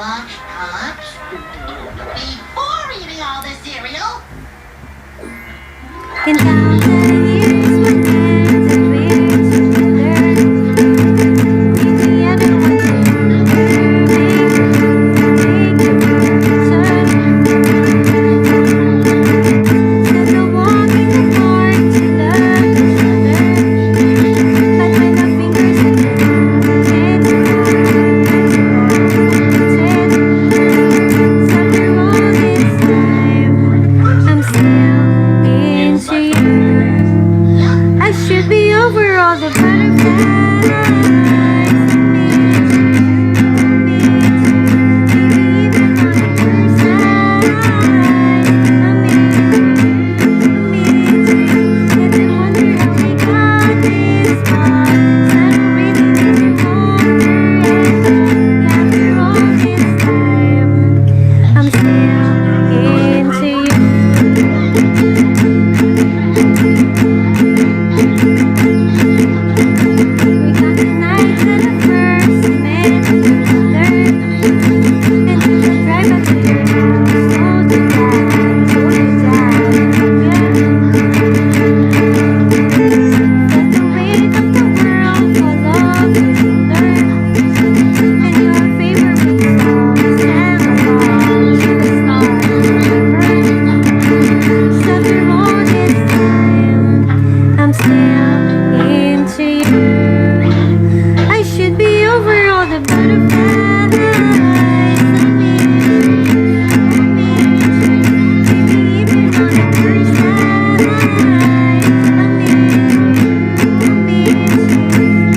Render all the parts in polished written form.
lunch punch before eating all this cereal. 10,000 years with hands and wings to learn. Meet the other one make the turn. Said the walk in the park to love each other. But when the fingers hit the head, after all this time, I'm still into you. I should be over all the butterflies. I'm still into you. We got the nights that I first met, learned, and took a drive up to your house. Hold you down, yeah. Let the weight of the world fall off your shoulders, and your favorite song sang along to the stars forever. So after all this time, I'm still into you. I should be over all the butterflies. Maybe even on the first night.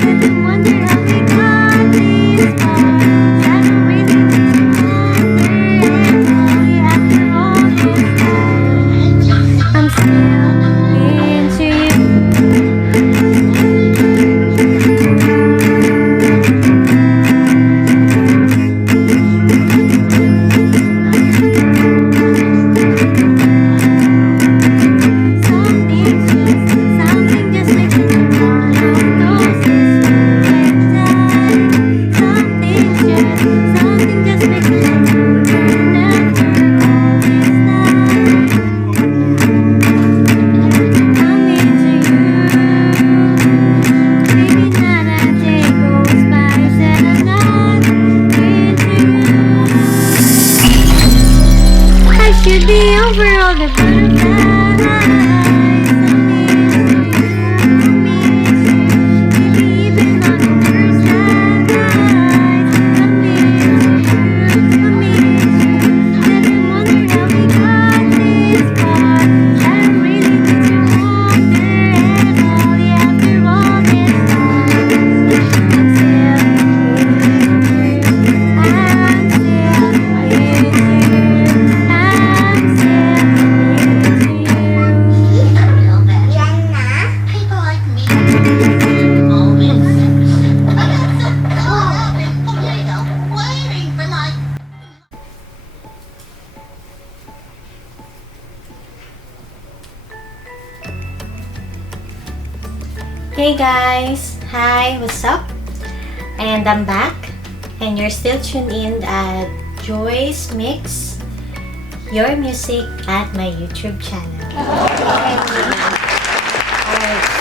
Let them wonder how we got this far. I don't really need to wonder. After all this time, I'm still into you. Something just makes me one of those days when something just makes me turn after all this time. I'm into you. Maybe not a day goes by that I'm not into you. I should be over all the butterflies. Maybe even on the first night. I'm into you. Let them wonder how we got this far. I don't really need to wonder at all. After all this time, I'm still into you. I'm still into you. I'm still into you. Real bad. People like me always. I got so caught up in, waiting for my Hey guys! Hi, what's up? And I'm back, and you're still tuned in at Joy's Mix, your music at my YouTube channel. Alright,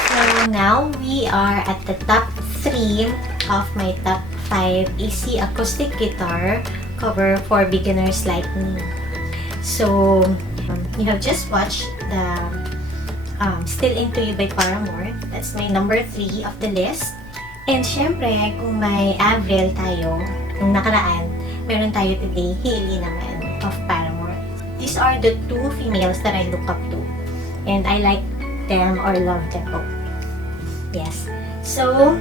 so now we are at the top 3 of my top 5 easy acoustic guitar cover for beginners like me. So, you have just watched the Still Into You by Paramore. That's my number 3 of the list. And syempre, kung may Avril tayo, nung nakaraan, meron tayo today, Hayley naman, of Paramore. These are the 2 females that I look up to. And I like them or love them both. Yes. So,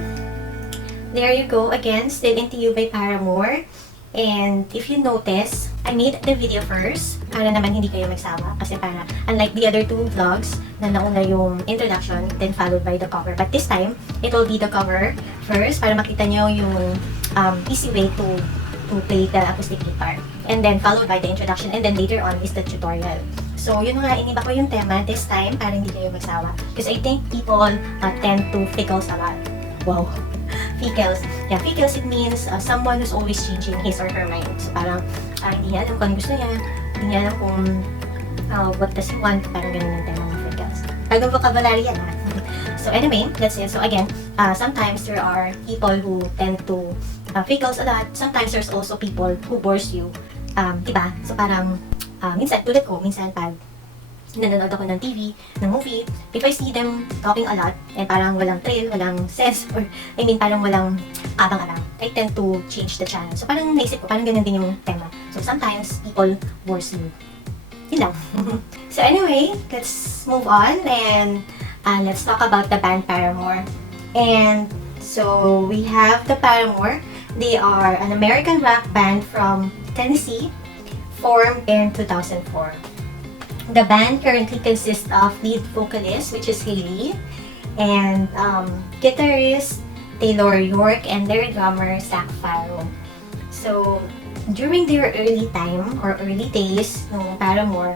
there you go again, Still Into You by Paramore. And if you notice, I made the video first para naman hindi kayo magsawa. Kasi para, unlike the other 2 vlogs, na nauna yung introduction, then followed by the cover. But this time, it will be the cover first para makita nyo yung easy way to play the acoustic guitar. And then followed by the introduction. And then later on is the tutorial. So, yun nga, iniba ko yung tema this time para hindi kayo magsawa. Because I think people tend to pickles a lot. Wow. Fickles. Yeah, fickles, it means someone who's always changing his or her mind. So parang hindi niya alam kung ano gusto niya, hindi niya alam kung what does he want, parang ganun yung tema ng fickles. Bagong vocabulary yan. So anyway, that's it. So again, sometimes there are people who tend to fickles a lot. Sometimes there's also people who bores you. Diba? So parang, minsan, tulad ko, minsan pag nanonood ako ng TV, ng movie, if I see them talking a lot, and parang walang thrill, walang sense, or, I mean, parang walang abang-abang, I tend to change the channel. So parang naisip ko, parang ganyan din yung tema. So sometimes, people bores you. Yun lang. So anyway, let's move on, and let's talk about the band Paramore. And so, we have the Paramore. They are an American rock band from Tennessee, formed in 2004. The band currently consists of lead vocalist, which is Hayley, and guitarist Taylor York, and their drummer Zach Farrow. So, during their early time, or early days ng Paramore,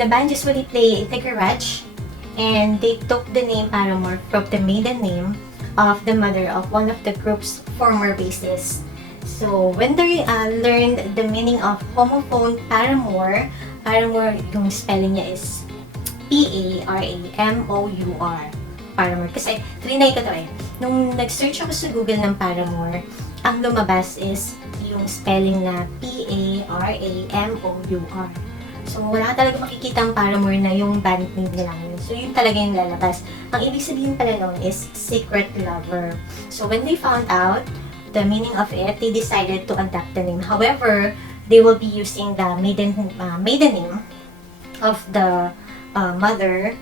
the band usually play in the garage, and they took the name Paramore from the maiden name of the mother of one of the group's former bassists. So, when they learned the meaning of homophone Paramore, Paramore, yung spelling niya is P-A-R-A-M-O-U-R. Paramore. Kasi, trinay ko to eh. Nung nag-search ako sa Google ng Paramore, ang lumabas is yung spelling na P-A-R-A-M-O-U-R. So, wala talaga makikita ang Paramore na yung band name nila yun. So, yun talaga yung lalabas. Ang ibig sabihin pala nun is secret lover. So, when they found out the meaning of it, they decided to adapt the name. However, they will be using the maiden name of the mother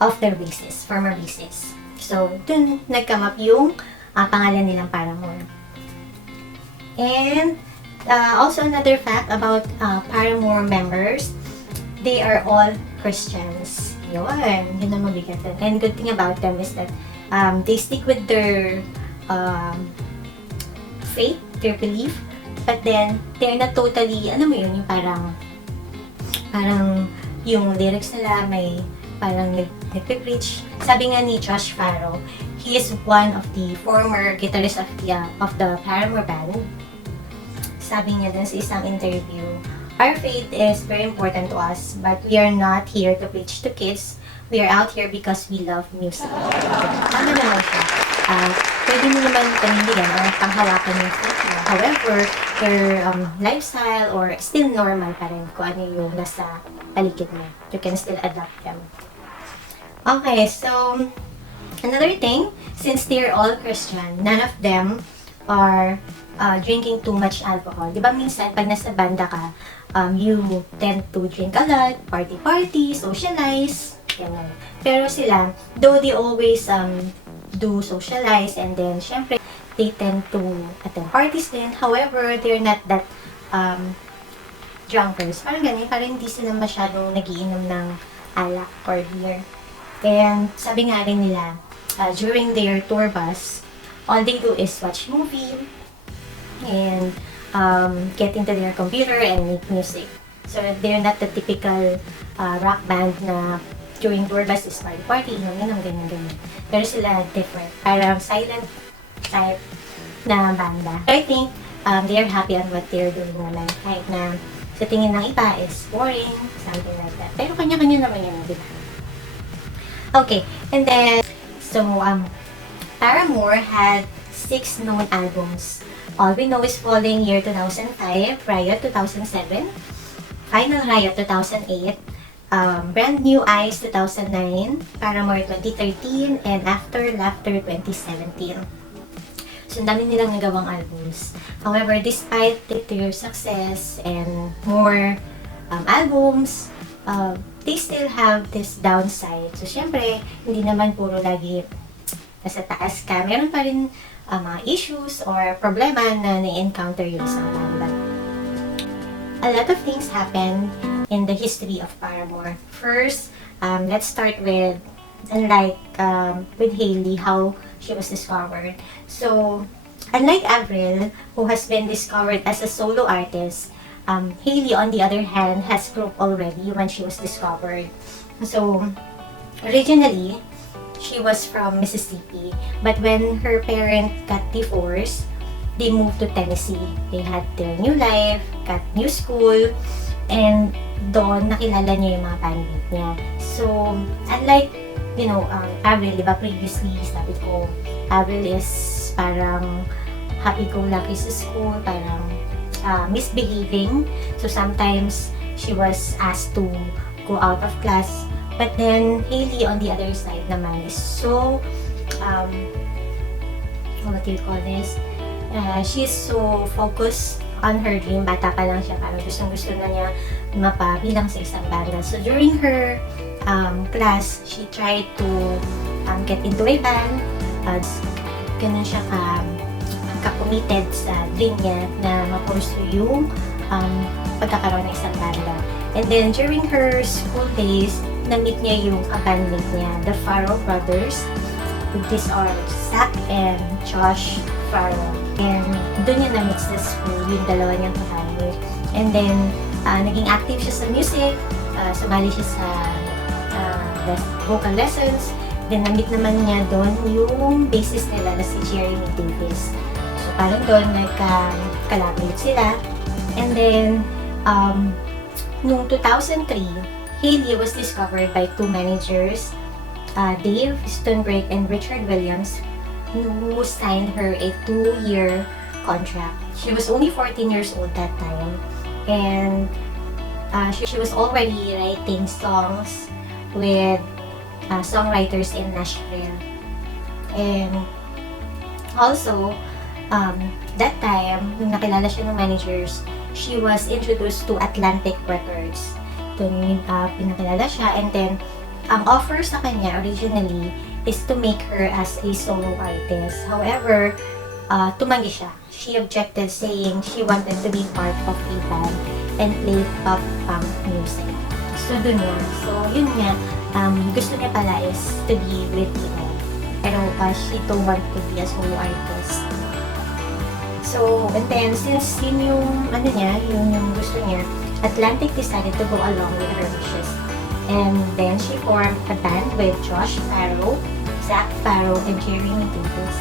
of their bassist, former bassist. So, dun nag-come up yung pangalan nilang Paramore. And also another fact about Paramore members, they are all Christians. Yun ang mabigat. And good thing about them is that they stick with their faith, their belief, but then they're not totally, ano mo yun, yung parang yung lyrics nila may parang nag-preach. Sabi nga ni Josh Farrow, he is one of the former guitarists of the Paramore band. Sabi niya din sa isang interview, our faith is very important to us, but we are not here to preach to kids. We are out here because we love music. Tama naman siya. Pwede mo naman panindigan o panghawakan yung faith mo. However, your lifestyle or still normal pa rin kung ano yung nasa paligid mo. You can still adapt them. Okay, so another thing, since they're all Christian, none of them are drinking too much alcohol. Di ba minsan, pag nasa banda ka, you tend to drink a lot, party, socialize, ganun. Pero sila, though they always do socialize, and then, syempre, they tend to attend parties din. However, they're not that drunkers. Parang ganun, parang hindi sila masyadong nagiinom ng alak or beer. And sabi nga rin nila, during their tour bus, all they do is watch movie, and get into their computer and make music. So, they're not the typical rock band na during tour bus is party, ganyan. Pero sila different. Parang silent type na banda. I think they're happy on what they're doing naman. Kahit na sa tingin ng iba is boring, something like that. Pero kanya-kanya naman yun, di ba? Okay, and then, so, Paramore had 6 known albums. All We Know Is Falling year 2005, Riot 2007, Final Riot 2008, Brand New Eyes 2009, Paramore 2013, and After Laughter 2017. So, ang dami nilang nagawang albums. However, despite their success and more albums, they still have this downside. So, syempre, hindi naman puro lagi nasa taas ka. Meron pa rin mga issues or problema na na-encounter yung isang banda. A lot of things happen in the history of Paramore. First, let's start with, unlike with Hayley, how she was discovered. So, unlike Avril, who has been discovered as a solo artist, Hayley, on the other hand, has group already when she was discovered. So, originally, she was from Mississippi. But when her parent got divorced, they moved to Tennessee. They had their new life, got new school, and doon nakilala niya yung mga bandmate niya. So, unlike, Avril, di ba previously, sabi ko, Avril is parang happy-go-lucky sa school, parang misbehaving. So, sometimes, she was asked to go out of class. But then, Hayley on the other side naman is so, what do you call this? She's so focused on her dream. Bata pa lang siya, parang gustong-gusto na niya mapabilang sa isang banda. So, during her class, she tried to get into a band. Ganun siya ka-committed sa dream niya na ma-pursue yung pagkakaroon ng isang banda. And then, during her school days, na-meet niya yung bandmate niya, the Farrow brothers. These are Zach and Josh Farrow. And doon niya na-meet sa school, yung dalawa niyang kahamir. And then, naging active siya sa music, sumali siya sa vocal lessons. Then, na-meet naman niya doon yung bassist nila na si Jeremy Davis. So, parang doon nagka-collaborate sila. And then, noong 2003, Hayley was discovered by two managers, Dave Stonebreak and Richard Williams, who signed her a 2-year contract. She was only 14 years old that time, and she was already writing songs with songwriters in Nashville. And also, that time, nung nakilala siya ng managers, she was introduced to Atlantic Records. Doon pinakilala siya, and then ang offer sa kanya originally is to make her as a solo artist. However, tumanggi siya. She objected, saying she wanted to be part of a band and play pop punk music. So dun nga. So yun nga, gusto niya pala is to be with people. Pero she don't want to be a solo artist. So, and then since yun yung yun yung gusto niya, Atlantic decided to go along with her wishes. And then she formed a band with Josh Farrow, Zach Farrow, and Jeremy Davis.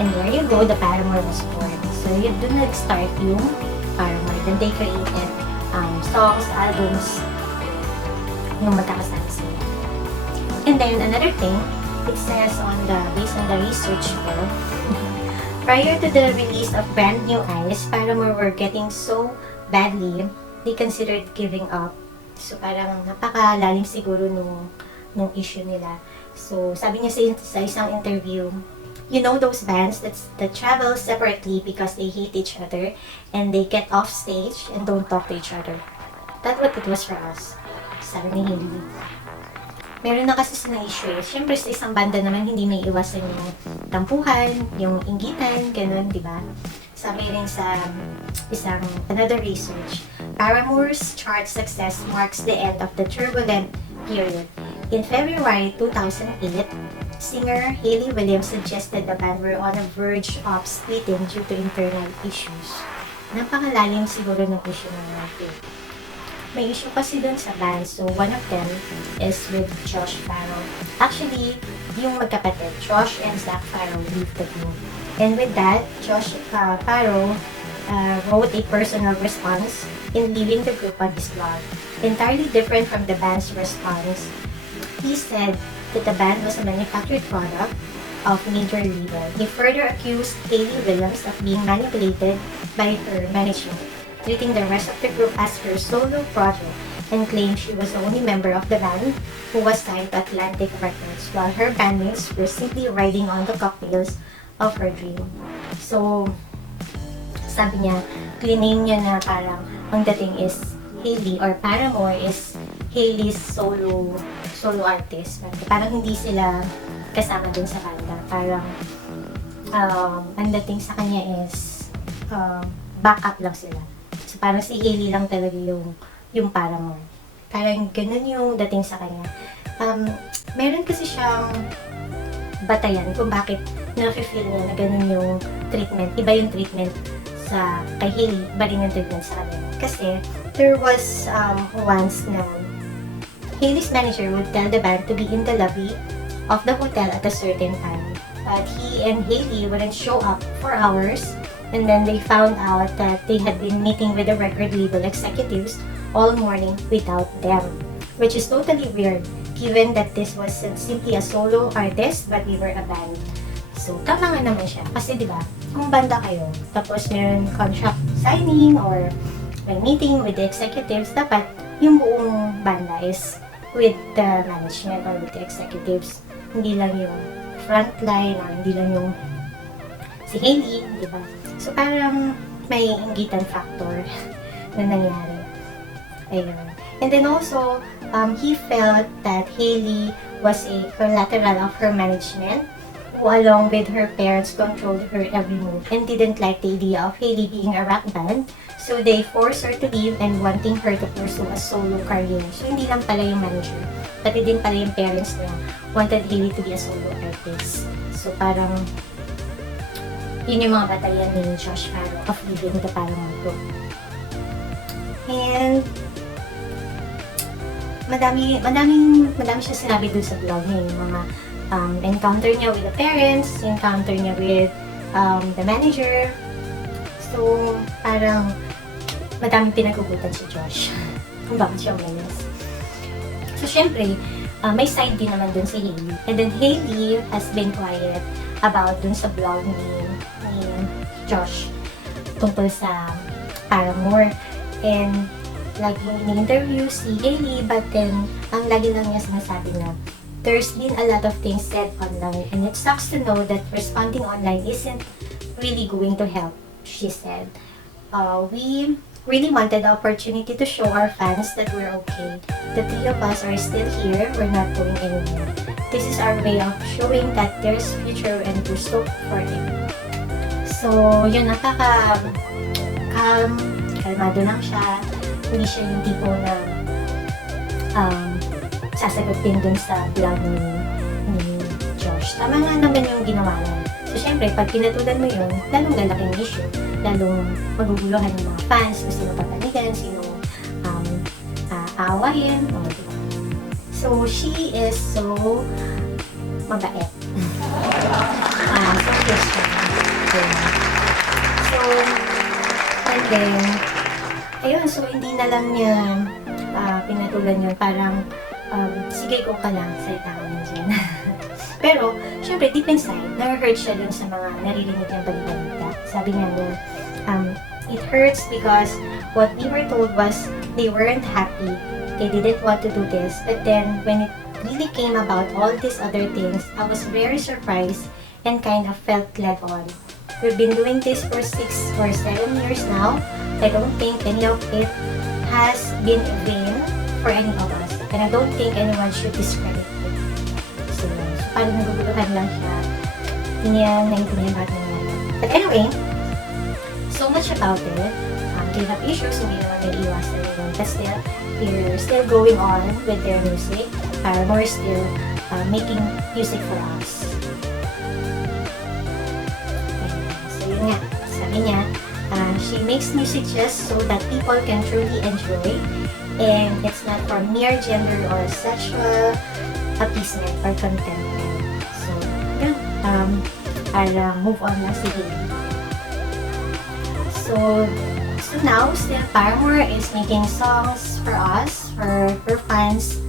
And there you go, the Paramore was born. So yun doon nag-start yung Paramore. Then they created songs, albums, yung magkakasama sila. And then another thing, it says based on the research ko, prior to the release of Brand New Eyes, Paramore were getting so badly, they considered giving up. So, parang napakalalim siguro nung issue nila. So, sabi niya sa isang interview, you know those bands that travel separately because they hate each other and they get off stage and don't talk to each other. That's what it was for us. Sabi ni Hayley. Meron na kasi silang issue. Siyempre, sa isang banda naman, hindi may iwasan yung tampuhan, yung inggitan, ganun, di ba? Sabi rin sa another research, Paramore's chart success marks the end of the turbulent period. In February 2008, singer Hayley Williams suggested the band were on the verge of splitting due to internal issues. Napakalalim siguro ng issue ng natin. May issue kasi dun sa band, so one of them is with Josh Farrow. Actually, yung magkapatid, Josh and Zach Farrow leave the group. And with that, Josh Farrow wrote a personal response in leaving the group on his blog. Entirely different from the band's response. He said that the band was a manufactured product of major label. He further accused Hayley Williams of being manipulated by her management, treating the rest of the group as her solo project, and claimed she was the only member of the band who was signed to Atlantic Records, while her bandmates were simply riding on the cocktails of her dream. So, sabi niya, claiming niya na parang ang dating is Hayley or Paramore is Hayley's solo artist. Parang hindi sila kasama dun sa banda. Parang ang dating sa kanya is backup lang sila. So parang si Hayley lang talaga yung Paramore. Parang ganun yung dating sa kanya. Meron kasi siyang batayan kung bakit na-feel niya na ganun yung treatment. Iba yung treatment kay Hayley, iba rin yung treatment sa kanila. Kasi there was once na Hayley's manager would tell the band to be in the lobby of the hotel at a certain time. But he and Hayley wouldn't show up for hours, and then they found out that they had been meeting with the record label executives all morning without them, which is totally weird given that this was simply a solo artist but we were a band. So, tama nga naman siya. Kasi diba, kung banda kayo, tapos meron contract signing or may meeting with the executives, dapat yung buong banda is with the management or with the executives. Hindi lang yung frontline or hindi lang yung si Hayley, di ba? So, parang may inggitan factor na nangyari. Ayun. And then also, he felt that Hayley was a collateral of her management who, along with her parents, controlled her every move and didn't like the idea of Hayley being a rock band. So, they forced her to leave and wanting her to pursue a solo career. So, hindi lang pala yung manager, pati din pala yung parents niya wanted Hayley to be a solo artist. So, parang yun yung mga batayan ni Josh Farro of leaving the Paramore group. And madami siya sinabi dun sa blog niya, yung mga encounter niya with the parents, encounter niya with the manager. So, parang madaming pinagugutan si Josh kung bakit siya umalis. So, syempre, may side din naman dun si Hayley. And then, Hayley has been quiet about dun sa blog ni Josh tungkol sa Paramore. And, laging in-interview si Hayley, but then, ang lagi lang niya sinasabi na there's been a lot of things said online and it sucks to know that responding online isn't really going to help, she said. We really wanted the opportunity to show our fans that we're okay. The three of us are still here, we're not going anywhere. This is our way of showing that there's future and we're so for it. So, yun, kalmado lang siya. Hindi siya yung tipo na sasagot din dun sa blog ni Josh. Tama nga naman yung ginawa niya. So, syempre, pag pinatulan mo yun, lalong lalaking issue. Lalong maguguluhan ng mga fans, kung sino papanigan, sino aawayin. So, she is so mabait. So, Christian. So, and then, ayun, so hindi na lang niya pinatulan yun. Parang, sige ko ka lang, salita ko na dyan. Pero, syempre, deep inside, na-hurt siya dun sa mga naririnig niyang balita. Sabi niya na, it hurts because what we were told was they weren't happy. They didn't want to do this. But then, when it really came about all these other things, I was very surprised and kind of felt led on. We've been doing this for 6 or 7 years now. I don't think any of it has been vain for any of us. And I don't think anyone should discredit it. So parang naguguluhan lang siya. Hindi niya naintindihan natin yan. But anyway, so much about it. They have issues, hindi naman may iwasan yun. But still, they're still going on with their music. Paramore is still making music for us. So yun nga, sabi niya, she makes music just so that people can truly enjoy, and it's not for mere gender or sexual appeasement or contentment. So, yun, I'll move on na si Hayley. So now, still Paramore is making songs for us, for fans,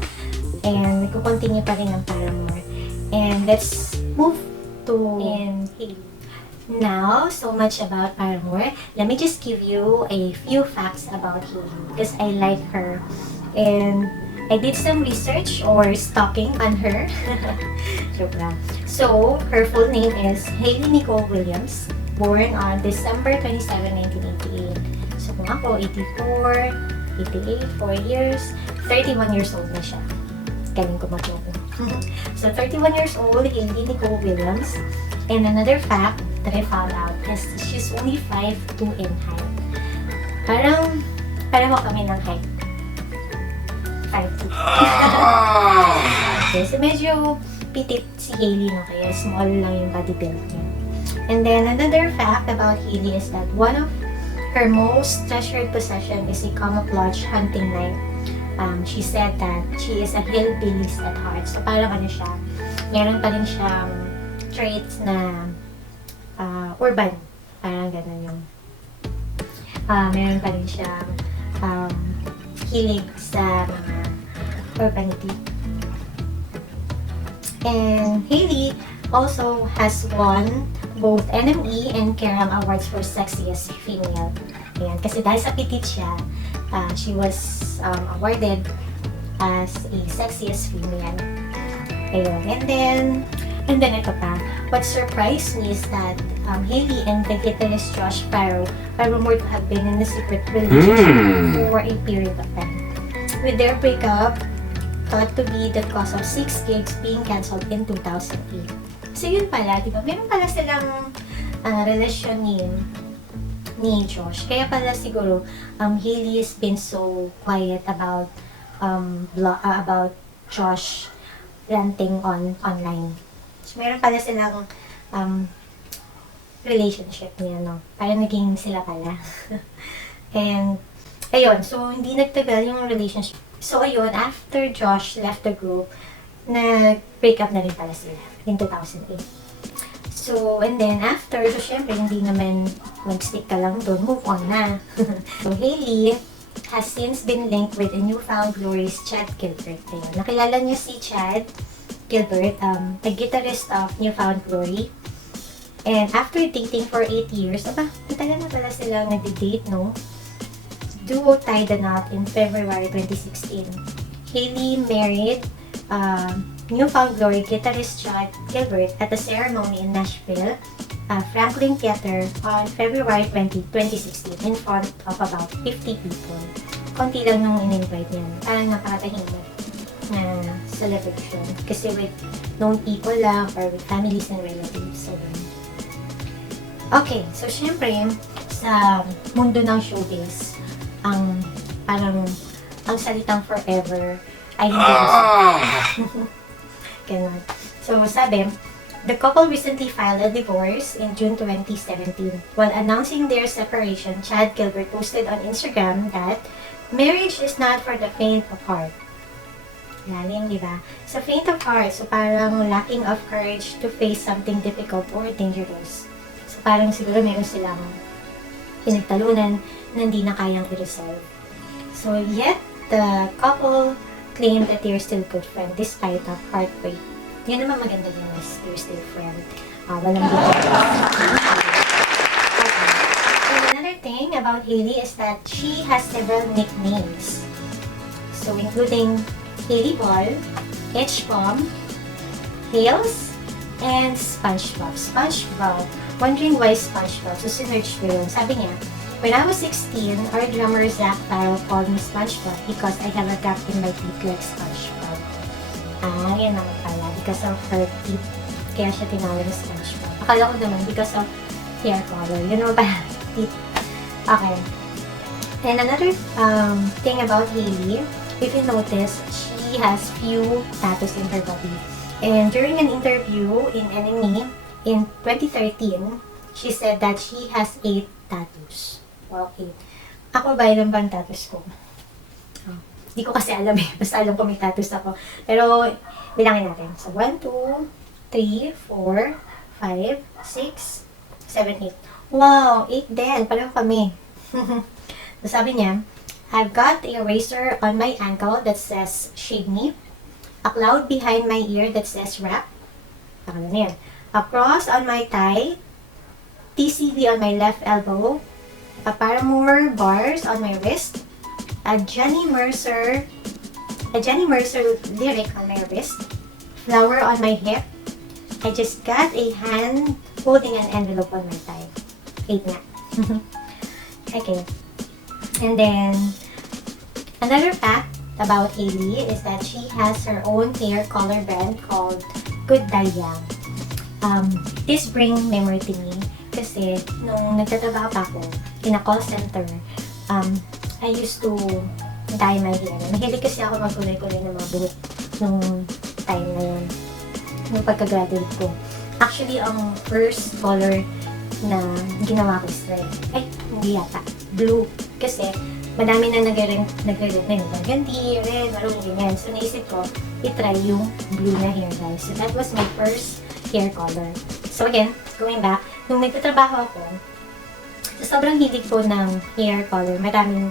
and nagko-continue pa rin ang Paramore. And let's move to Hayley. Now, so much about Paramore. Let me just give you a few facts about Hayley because I like her. And I did some research or stalking on her. Joke lang. So, her full name is Hayley Nicole Williams, born on December 27, 1988. So, kung ako, 84, 88, 4 years, 31 years old na siya. Galing ko mag-joke. So, 31 years old, Hayley Nicole Williams. And another fact that I found out is she's only 5'2" in height. Parang kami ng height. 5'2". Okay, so medyo pitit si Hayley, no? Kaya small lang yung body build niya. And then another fact about Hayley is that one of her most treasured possession is a camouflage hunting knife. She said that she is a hillbilly at heart. So parang ano siya, meron pa rin siyang traits na urban. Parang ganun yung meron pa rin siyang hilig sa mga urbanity. And Hayley also has won both NME and Kerrang Awards for Sexiest Female. Ayan, kasi dahil sa petite siya, she was awarded as a Sexiest Female. Ayun, and then ito pa. What surprised me is that Hayley and the guitarist Josh Farro are rumored to have been in a secret relationship for a period of time, with their breakup thought to be the cause of 6 gigs being cancelled in 2008. So yun pala, di ba? Meron pala silang relasyon ni Josh. Kaya pala siguro Hayley has been so quiet about Josh ranting online. So meron pala silang relationship niya, no? Parang naging sila pala. And ayun, so hindi nagtagal yung relationship. So ayun, after Josh left the group, nag-break up na rin pala sila in 2008. So, and then after, so syempre hindi naman mag-stick ka lang doon, move on na. So Hayley has since been linked with a newfound glory's Chad Gilbert. Ayun, nakilala niya si Chad Gilbert, the guitarist of Newfound Glory. And after dating for 8 years, matagal na pala sila nag-date, no? Duo tied the knot in February 2016. Hayley married Newfound Glory guitarist Chad Gilbert at a ceremony in Nashville, Franklin Theater on February 20, 2016 in front of about 50 people. Konti lang nung in-invite niya. Parang napakatahimik na celebration. Kasi with known people lang or with families and relatives. So, okay, so syempre, sa mundo ng showbiz, ang salitang forever ay hindi ganun. So, sabi, the couple recently filed a divorce in June 2017. While announcing their separation, Chad Gilbert posted on Instagram that marriage is not for the faint of heart. Lalim, di ba? So, faint of heart, so parang lacking of courage to face something difficult or dangerous. So, parang siguro mayroon silang pinagtalunan na hindi na kayang i-resolve. So, yet, the couple claimed that they're still good friends despite of heartbreak. Yun naman maganda din is they're still friends. Walang bigat. And another thing about Hayley is that she has several nicknames. So, including Hayley Ball, H-Bomb, Hales, and SpongeBob. SpongeBob. Wondering why SpongeBob? So, sinerch ko yun. Sabi niya, when I was 16, our drummer Zach Farrell called me SpongeBob because I have a gap in my teeth like SpongeBob. Yan naman pala. Because of her teeth. Kaya siya tinawag na SpongeBob. Akala ko naman because of hair color. Yun naman pala. Teeth. Okay. And another thing about Hayley, if you notice, she has few tattoos in her body. And during an interview in NME in 2013, she said that she has 8 tattoos. Wow, 8. Ako ba, ilan ba ang tattoos ko? Hindi ko kasi alam eh. Basta alam ko may tattoos ako. Pero, bilangin natin. So, 1, 2, 3, 4, 5, 6, 7, 8. Wow, 8 din. Pareho kami. So, sabi niya, I've got a razor on my ankle that says shave me, a cloud behind my ear that says rap, a cross on my thigh, TCV on my left elbow, a Paramore bars on my wrist, a Johnny Mercer lyric on my wrist, flower on my hip. I just got a hand holding an envelope on my thigh. 8 nga. Okay. And then, another fact about Hayley is that she has her own hair color brand called Good Dayang. This bring memory to me kasi nung nagtatrabaho pa ako in a call center, I used to dye my hair. Mahilig kasi ako magkulay-kulay ng mga buhok nung time na yun, nung pagka-graduate ko. Actually, ang first color na ginawa ko is red. Hindi yata. Blue. Kasi, madami na nag-ganti, red, maroon, ganyan. So, naisip ko, itry yung blue na hair dye. So, that was my first hair color. So, again, going back, nung nagtatrabaho ako, so, sobrang hilig ko ng hair color. Maraming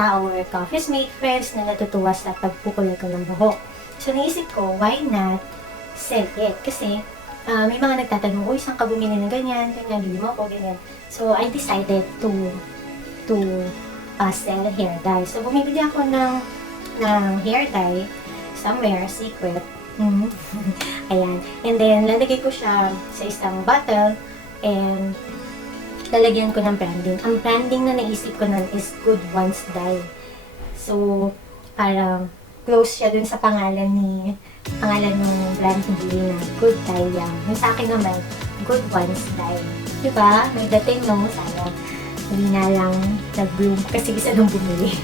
tao or office mate, friends na natutuwa sa pagpukulay ko ng buhok. So, naisip ko, why not sell it? Kasi, may mga nagtatanong, uy, saan ka bumili ng ganyan, bili mo ako, ganyan. So, I decided to sell hair dye. So, bumibili ako ng hair dye somewhere, secret. Ayan. And then, lalagay ko siya sa isang bottle and lalagyan ko ng branding. Ang branding na naisip ko nun is Good Ones Dye. So, parang close siya dun sa pangalan ng brand ni na Good Dye yan. Yung sa akin naman, Good Ones Dye. Diba? May dating no, sayang. Hindi na lang nag-bloom kasi isa nung bumili.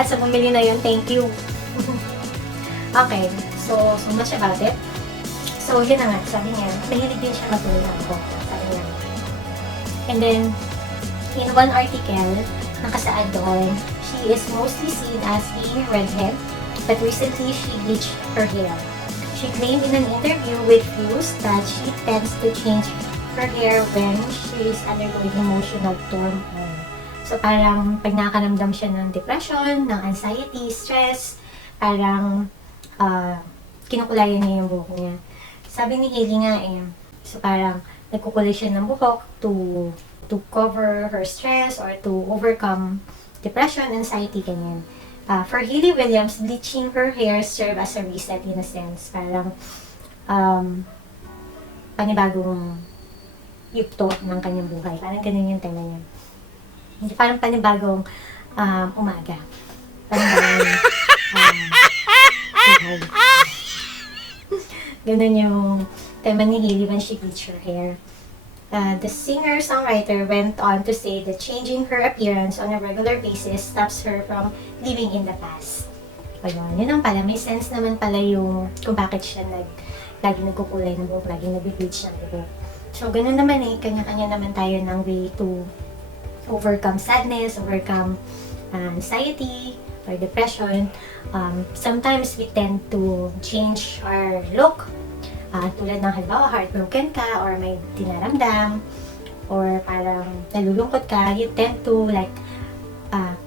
At sa bumili na yun, thank you. Okay, so much about it. So, yun na nga, sabi niya, mahilig din siya magulay ng buhok. Sabi niya. And then, in one article, nakasaad doon, she is mostly seen as a redhead, but recently she bleached her hair. She claimed in an interview with Fuse that she tends to change her hair when she is undergoing emotional turmoil. So parang pag nakakaramdam siya ng depression, ng anxiety, stress, parang kinukulayan niya yung buhok niya. Sabi ni Hayley nga so parang nagkukulay siya ng buhok to cover her stress or to overcome depression, anxiety, ganyan. For Hayley Williams, bleaching her hair served as a reset in a sense. Parang panibagong yugto ng kanyang buhay. Parang ganun yung tema niya. Parang panibagong umaga. Panibagong buhay. Ganun yung tema ni Hayley when she bleached her hair. The singer-songwriter went on to say that changing her appearance on a regular basis stops her from living in the past. Ayun, yun ang pala. May sense naman pala yung kung bakit siya lagi nagkukulay ng buhok, lagi nag-bleach ng buhok. So, ganun naman kanya-kanya naman tayo ng way to overcome sadness, overcome anxiety, or depression. Sometimes we tend to change our look. Tulad ng halimbawa, heartbroken ka, or may dinaramdam, or parang nalulungkot ka, you tend to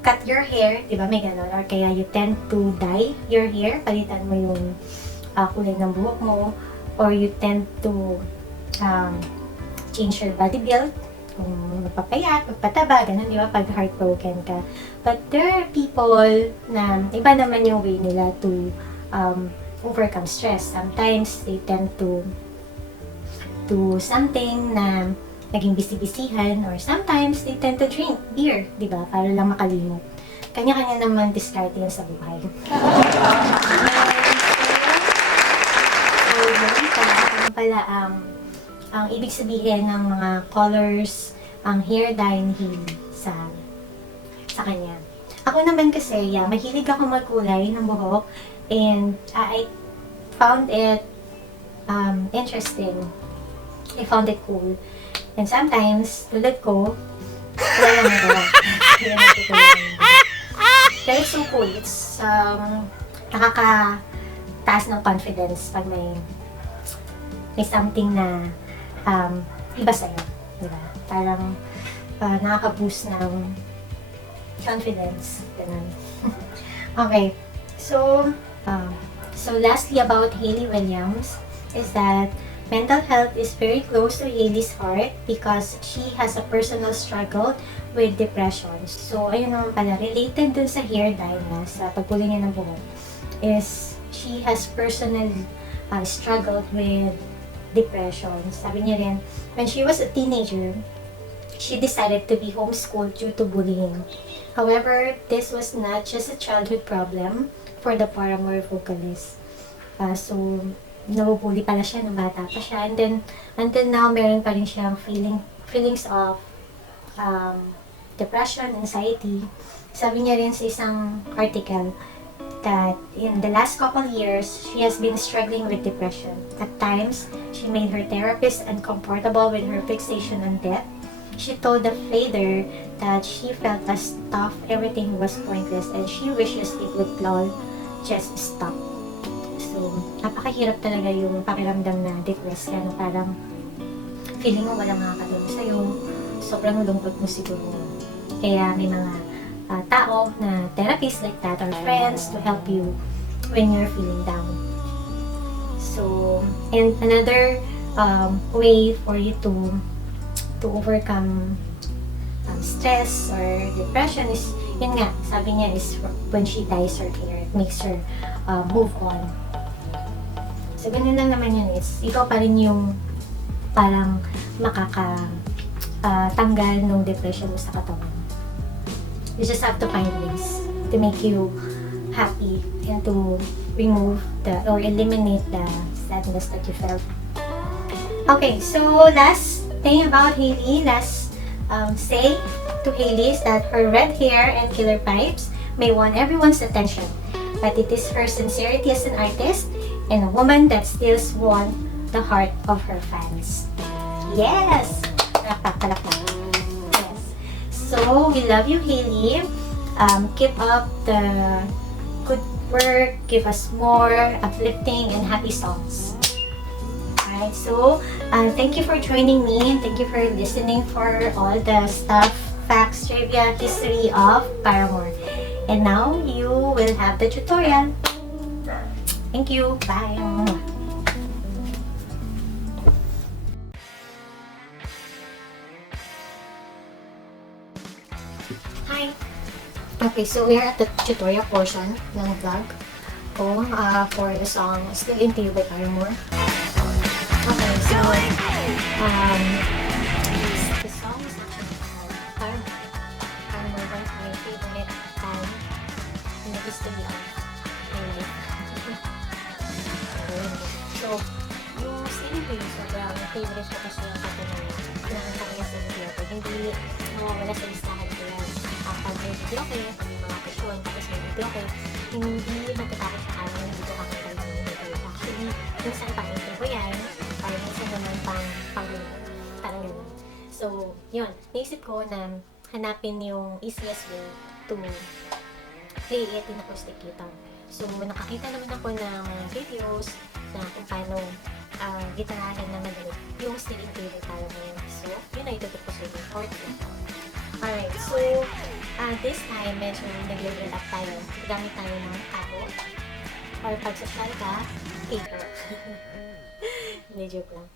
cut your hair, di ba may gano'n? Or kaya you tend to dye your hair, palitan mo yung kulay ng buhok mo, or you tend to change your body build, kung magpapayat, magpataba, gano'n, di ba, pag heartbroken ka. But there are people na iba naman yung way nila to overcome stress. Sometimes they tend to do something na naging busy-busyhan, or sometimes they tend to drink beer, di ba? Para lang makalimot. Kanya-kanya naman discard yan sa buhay. So, ano pala ang ibig sabihin ng mga colors, ang hair dye ni Hayley sa kanya. Ako naman kasi, mahilig ako magkulay ng buhok. And I found it interesting. I found it cool. And sometimes, tulad ko, wala lang nagawa. Pero it's so cool. It's nakakataas ng confidence pag may something na iba sa'yo. Diba? Parang nakaka-boost ng confidence. Ganun. Okay. So lastly about Hayley Williams is that mental health is very close to Hayley's heart because she has a personal struggle with depression. So, ayun naman pala, related dun sa hair dye na, sa pagkulay niya ng buhok, is she has personally struggled with depression. Sabi niya rin, when she was a teenager, she decided to be homeschooled due to bullying. However, this was not just a childhood problem for the Paramore vocalist. So, nabubuli pala siya nung bata pa siya. And then, until now, meron pa rin siyang feelings of depression, anxiety. Sabi niya rin sa isang article that in the last couple years, she has been struggling with depression. At times, she made her therapist uncomfortable with her fixation on death. She told the father that she felt as tough everything was pointless and she wishes it would all just stop. So, napakahirap talaga yung pakiramdam na depressed ka, na parang feeling mo walang makakatulong sa'yo, sobrang lungkot mo siguro. Kaya may mga tao na therapists like that or friends to help you when you're feeling down. So, and another way for you to overcome stress or depression is, yun nga, sabi niya is when she dyes her hair, it makes her move on. So, ganun lang naman yun. It's, ikaw pa rin yung parang tanggal ng depression mo sa katawan. You just have to find ways to make you happy and to remove or eliminate the sadness that you felt. Okay, so last thing about Hayley, last say to Hayley is that her red hair and killer pipes may want everyone's attention, but it is her sincerity as an artist and a woman that still won the heart of her fans. Yes! Yes. So, we love you, Hayley. Keep up the good work. Give us more uplifting and happy songs. Alright, so thank you for joining me and thank you for listening for all the stuff, facts, trivia, history of Paramore. And now, you will have the tutorial. Thank you. Bye. Hi. Okay, so we're at the tutorial portion ng vlog ko for the song Still Into You by Paramore. Okay, so the song is actually called Paramore. Paramore, one of my favorite in the history of my life. So, yung Still Into You, sobrang favorite ko kasi yung kata na nakakaya sa video. Hindi nawawala sa listahan ko yan. Pag may video ko, pag may mga okasyon, tapos may video ko, hindi matatapos sa kanan, hindi ko kakita yung video. Actually, minsan pang-intro ko yan, or minsan naman pang-video. Parang ganun. So, yun. Naisip ko na hanapin yung easiest way to play it in acoustic guitar. So, nakakita naman ako ng mga videos na kung paano gitarahin na madali yung Still Into You para mo. So, yun na itutok ko sa inyo. Alright, so this time, medyo nag-level up tayo. Gamit tayo ng ako. Or pag social ka, paper. Hindi, joke lang.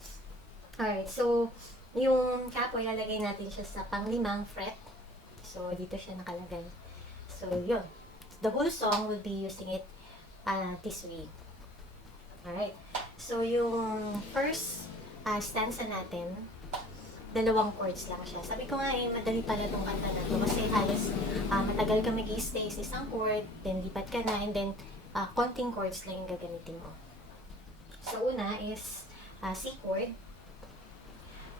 Alright, so yung capo, ilalagay natin siya sa pang-limang fret. So, dito siya nakalagay. So, yun. The whole song will be using it this way. Alright. So, yung first stanza natin, dalawang chords lang siya. Sabi ko nga madali pala itong kanta na ito kasi halos matagal ka mag-i-stay sa isang chord, then lipat ka na, and then konting chords lang yung gagamitin mo. So, una is C chord.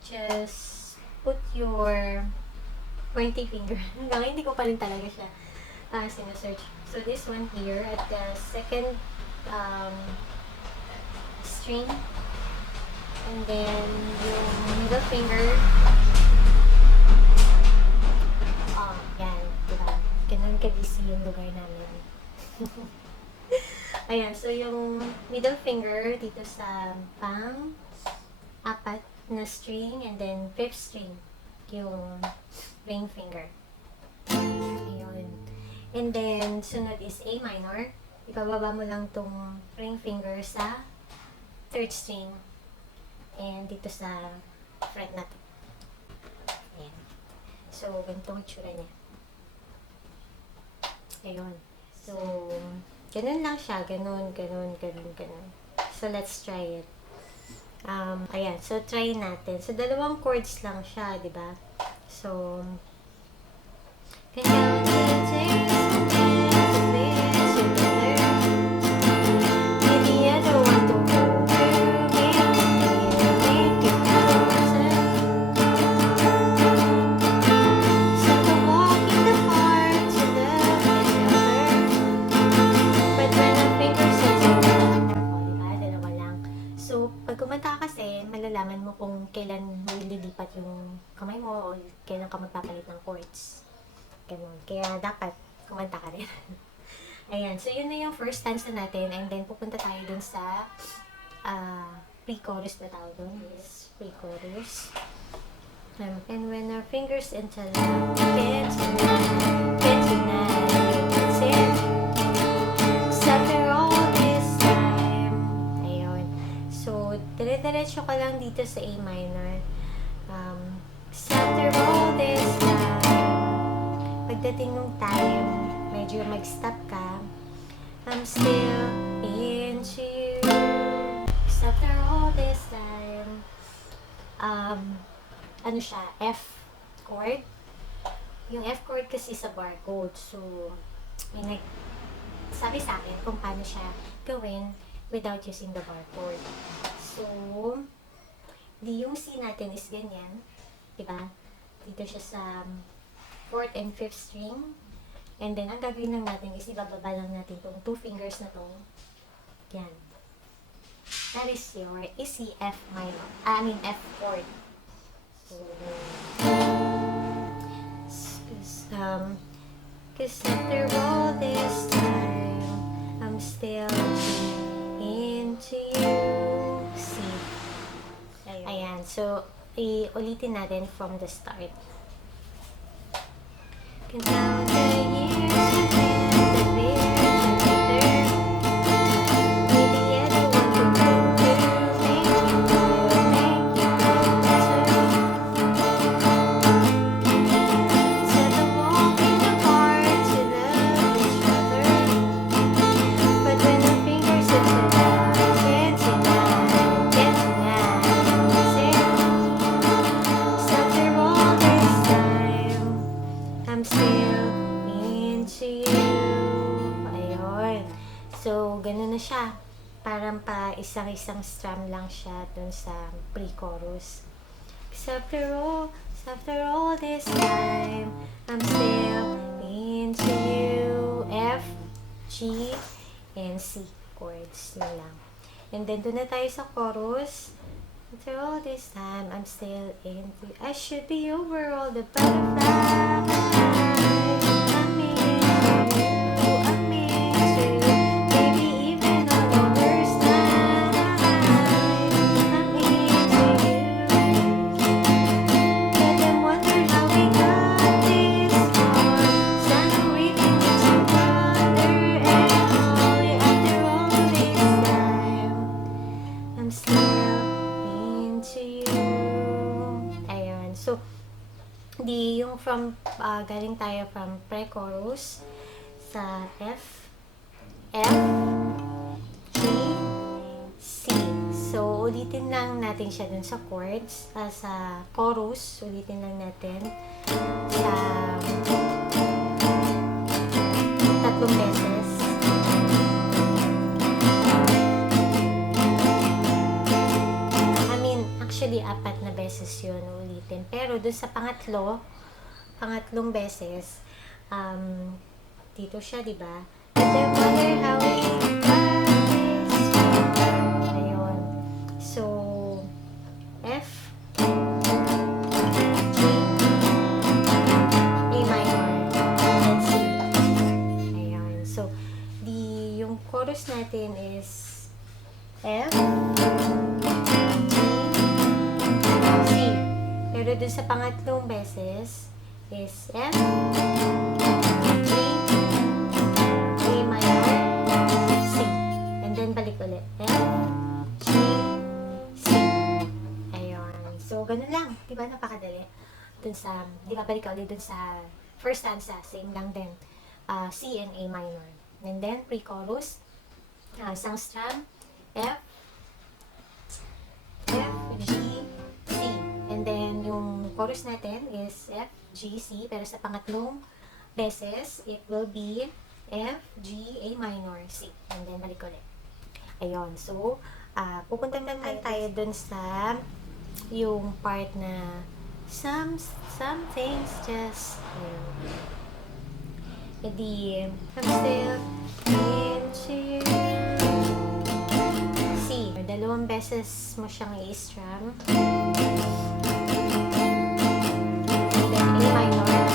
Just put your pointing finger. Hanggang hindi ko pa rin talaga siya sinesearch. So, this one here at the second string. And then, yung middle finger. Yan. Diba? Ganun ka-busy yung lugar namin. Ayan. So, yung middle finger dito sa pang-apat na string. And then, fifth string. Yung ring finger. Ayun. And then, sunod is A minor. Ibababa mo lang tong ring finger sa third string. And dito sa fret na to. Ayan. So, ganitong itsura niya. Ayun. So, ganun lang siya. Ganun. So, let's try it. Ayan. So, try natin. So, dalawang chords lang siya, di ba? So, pag kumanta kasi, malalaman mo kung kailan mo lilipat yung kamay mo o kailan ka magpapalit ng chords. Ganun. Kaya dapat kumanta ka rin. Ayan. So, yun na yung first stanza natin. And then, pupunta tayo dun sa pre-chorus na tawag dun. Yes, pre-chorus. And when our fingers interlock, can't deny, that's it. After all this time. Ayun. So, dire-diretso ka lang dito sa A minor. After all this time. Pagdating ng time, medyo mag-stop ka. I'm still into you. After all this time. Ano siya? F chord. Yung F chord kasi sa barcode. So, may sabi sa akin kung paano siya gawin without using the barcode. So, yung C natin is ganyan. Diba? Dito siya sa 4th and 5th string. And then, ang gagawin lang natin is ibababa lang natin itong 2 fingers na to. Yan. That is your C F minor. F chord. So, cause after all this time, I'm still into you. See? Ayan. So, ulitin natin from the start. Can count the years and the beers together. Maybe I don't want to make you better. Set a walk in the park to love each other. But when the fingers hit the ground, can't deny. Say, after all this time, I'm still into you. Ayun. So, ganun na siya. Parang pa isang-isang strum lang siya dun sa pre-chorus. 'Cause after all this time, I'm still into you. F, G, and C chords. Yun lang. And then, dun na tayo sa chorus. After all this time, I'm still into you. I should be over all the butterflies. I'm into you. I'm into you. Maybe even on the worst night. I'm into you. Let them wonder how we got this far. Stand waiting to wonder and all. After all this time, I'm still into you. Ayun. So, yung from, galing tayo from pre-chorus sa F, G, C. So, ulitin lang natin siya dun sa chords, sa chorus, ulitin lang natin sa 3 beses. Actually, 4 na beses yun ulitin. Pero dun sa pangatlong beses, dito siya, diba? But I wonder how we got this far. Ayun. So, F, G, A minor, and C. Ayun. So, yung chorus natin is F, pero dun sa pangatlong beses is F, G, A minor, C. And then balik ulit. F, G, C. Ayun. So, ganun lang. Diba napakadali? Dun sa, diba balik ulit dun sa first stanza. Same lang din. C and A minor. And then pre-chorus. Isang strum. F, G, C. And then, yung chorus natin is F, G, C. Pero sa pangatlong beses, it will be F, G, A minor, C. And then, balik ulit. Ayun. So, pupunta naman tayo dun sa yung part na some things just, edi, I'm still into you. C. 2 beses mo siyang i-strum. Then A minor,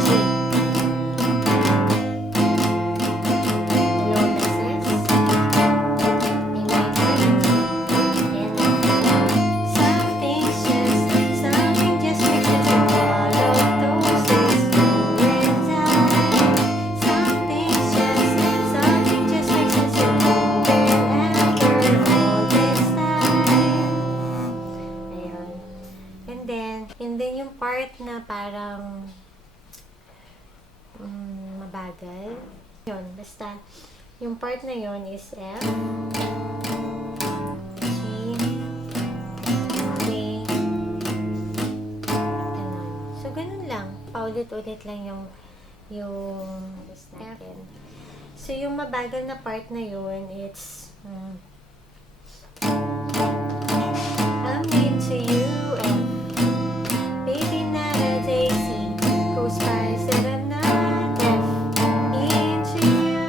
G. 2 beses, A minor, and something just makes it so all of those days go and die. Something just makes it so golden after all this time. Ayun. And then yung part na parang mabagal. Yun, basta yung part na yun is F, G, A, ganun. So, ganun lang. Paulit-ulit lang yung natin. So, yung mabagal na part na yun, it's I'm into you and baby not as AC goes by said I'm not F into you.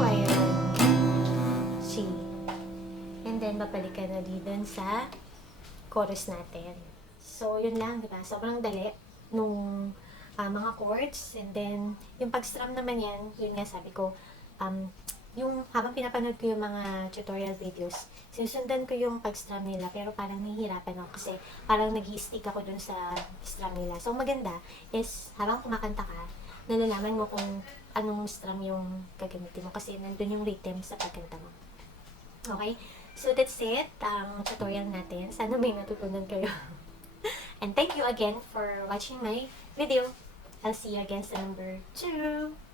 Ayun. G. And then, babalik ka na dun sa chorus natin. So, yun lang, di ba? Sobrang dali nung mga chords. And then, yung pag-strum naman yan, yun nga sabi ko, yung habang pinapanood ko yung mga tutorial videos, sinusundan ko yung pag-strum nila, pero parang nahihirapan ako kasi parang nag-i-stick ako dun sa strum nila. So, maganda is, habang kumakanta ka, nalalaman mo kung anong strum yung gagamitin mo kasi nandun yung rhythm sa pagkanta mo. Okay? So, that's it. Ang tutorial natin. Sana may natutunan kayo. And thank you again for watching my video. I'll see you again sa number 2.